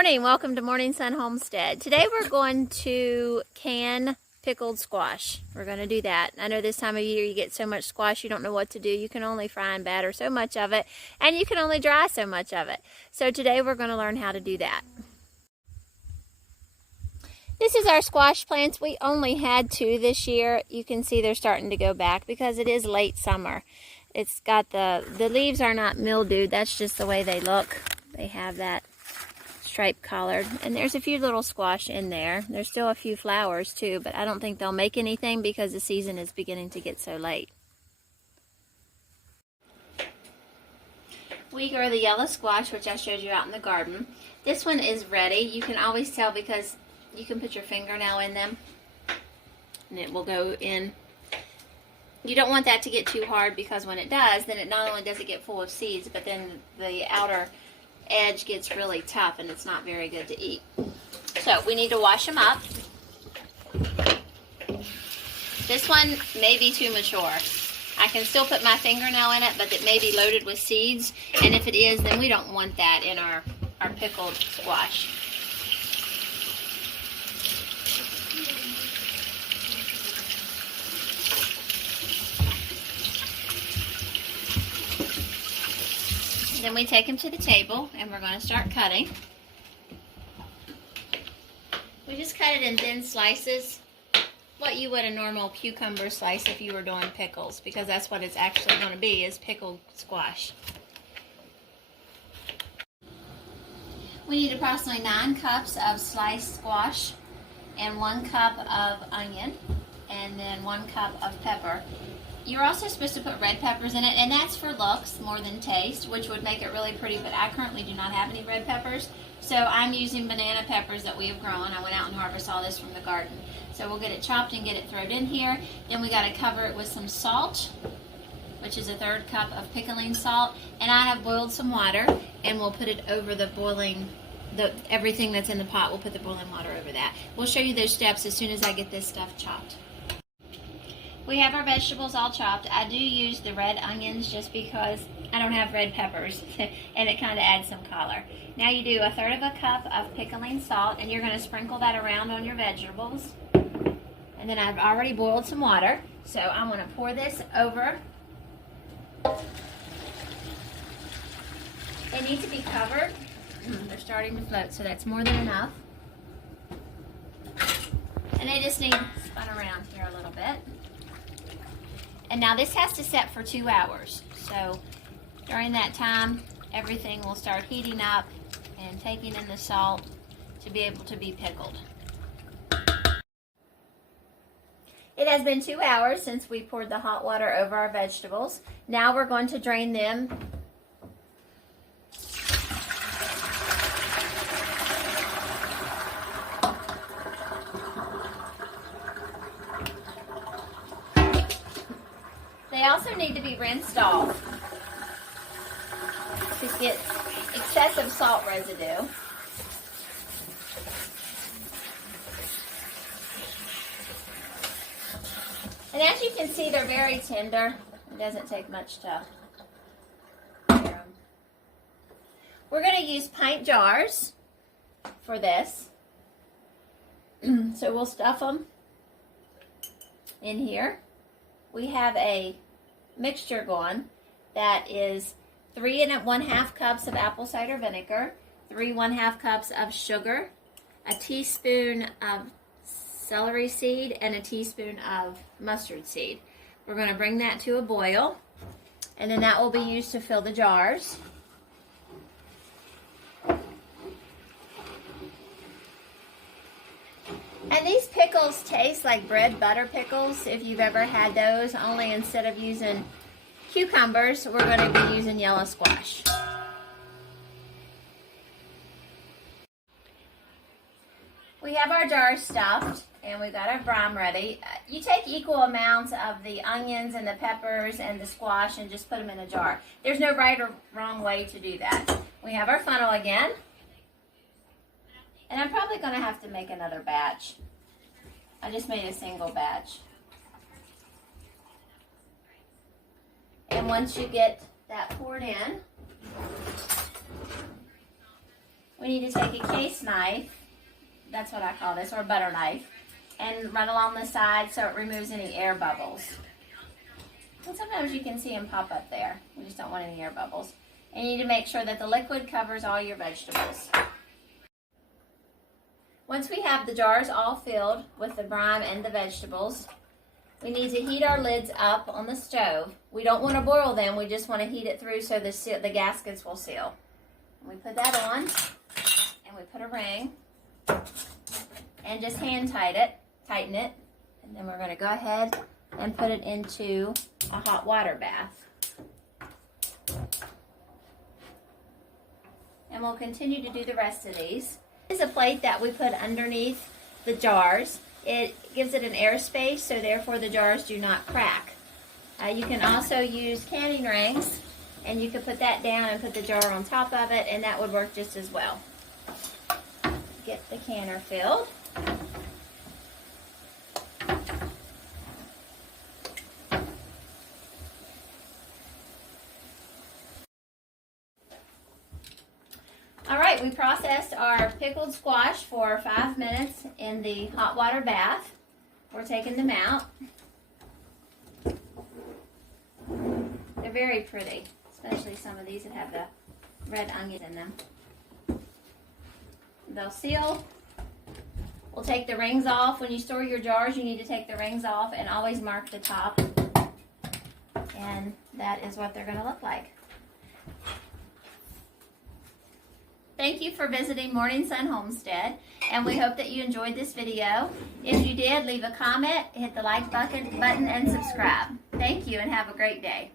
morning. Welcome to Morning Sun Homestead. Today we're going to can pickled squash. We're going to do that. I know this time of year you get so much squash you don't know what to do. You can only fry and batter so much of it, and you can only dry so much of it. So today we're going to learn how to do that. This is our squash plants. We only had 2 this year. You can see they're starting to go back because it is late summer. It's got the leaves are not mildewed. That's just the way they look. They have that stripe collared, and there's a few little squash in there. There's still a few flowers too, but I don't think they'll make anything because the season is beginning to get so late. We grow the yellow squash, which I showed you out in the garden. This one is ready. You can always tell because you can put your fingernail in them and it will go in. You don't want that to get too hard because when it does, then it not only does it get full of seeds, but then the outer edge gets really tough and it's not very good to eat. So we need to wash them up. This one may be too mature. I can still put my fingernail in it, but it may be loaded with seeds, and if it is, then we don't want that in our pickled squash. Then we take them to the table and we're going to start cutting. We just cut it in thin slices, what you would a normal cucumber slice if you were doing pickles, because that's what it's actually going to be, is pickled squash. We need approximately 9 cups of sliced squash and 1 cup of onion and then 1 cup of pepper. You're also supposed to put red peppers in it, and that's for looks more than taste, which would make it really pretty, but I currently do not have any red peppers, so I'm using banana peppers that we have grown. I went out and harvested all this from the garden. So we'll get it chopped and get it thrown in here. Then we got to cover it with some salt, which is a 1/3 cup of pickling salt, and I have boiled some water, and we'll put it over the boiling, everything that's in the pot, we'll put the boiling water over that. We'll show you those steps as soon as I get this stuff chopped. We have our vegetables all chopped. I do use the red onions just because I don't have red peppers and it kind of adds some color. Now you do a 1/3 cup of pickling salt, and you're going to sprinkle that around on your vegetables. And then I've already boiled some water, so I'm going to pour this over. They need to be covered. They're starting to float, so that's more than enough. And they just need spun around here a little bit. And now this has to set for 2 hours. So during that time, everything will start heating up and taking in the salt to be able to be pickled. It has been 2 hours since we poured the hot water over our vegetables. Now we're going to drain them. They also need to be rinsed off to get excessive salt residue. And as you can see, they're very tender. It doesn't take much to clear them. We're going to use pint jars for this. So we'll stuff them in here. We have a mixture going that is 3 1/2 cups of apple cider vinegar, 3 1/2 cups of sugar, a teaspoon of celery seed, and a teaspoon of mustard seed. We're going to bring that to a boil, and then that will be used to fill the jars. And these pickles taste like bread butter pickles, if you've ever had those, only instead of using cucumbers, we're going to be using yellow squash. We have our jars stuffed, and we've got our brine ready. You take equal amounts of the onions and the peppers and the squash and just put them in a jar. There's no right or wrong way to do that. We have our funnel again. And I'm probably going to have to make another batch. I just made a single batch. And once you get that poured in, we need to take a case knife, that's what I call this, or a butter knife, and run along the side so it removes any air bubbles. And sometimes you can see them pop up there. We just don't want any air bubbles. And you need to make sure that the liquid covers all your vegetables. Once we have the jars all filled with the brine and the vegetables, we need to heat our lids up on the stove. We don't want to boil them, we just want to heat it through so the gaskets will seal. And we put that on, and we put a ring, and just hand tighten it, and then we're going to go ahead and put it into a hot water bath. And we'll continue to do the rest of these. This is a plate that we put underneath the jars. It gives it an air space, so therefore the jars do not crack. You can also use canning rings, and you could put that down and put the jar on top of it, and that would work just as well. Get the canner filled. Alright, we processed our pickled squash for 5 minutes in the hot water bath. We're taking them out. They're very pretty, especially some of these that have the red onions in them. They'll seal. We'll take the rings off. When you store your jars, you need to take the rings off and always mark the top. And that is what they're going to look like. Thank you for visiting Morning Sun Homestead, and we hope that you enjoyed this video. If you did, leave a comment, hit the like button, and subscribe. Thank you, and have a great day.